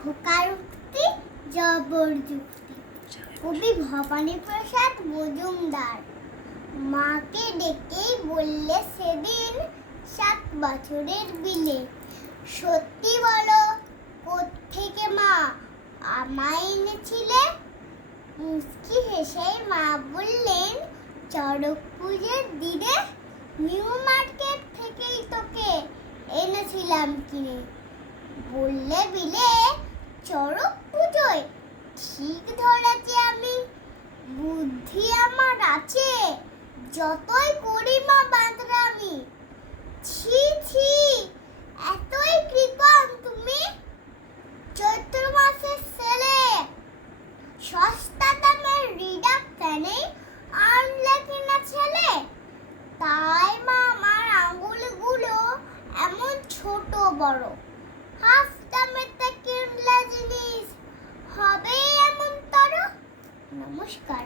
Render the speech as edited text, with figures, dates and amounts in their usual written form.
খোকার উক্তি জবর যুক্তি। কবি ভবানী প্রসাদ মজুমদার। মাকে ডেকেই বললে সেদিন 7 বছরের বিলে, সত্যি বলো কোত্থেকে মা আমায় এনেছিলে? মুচকি হেসেই মা বললেন, চড়ক পুজোর দিনে নিউ মার্কেট থেকেই তোকে এনেছিলাম কিনে। বললে বিলে চড়ক পুজোয়? ঠিক ধরেছি আমি, বুদ্ধি আমার আছে, যতই করি মা বাঁদরামি। ছি ছি, এতই কৃপণ তুমি? চৈত্র মাসের ছেলে, সস্তা দামের রিডাক ফ্যানে আনলে কিনা ছেলে? তাই মা আমার আঙুলগুলো এমন ছোট বড়, হাফ দামেতে কিনলে জিনিস হবে এমন তর। নমস্কার।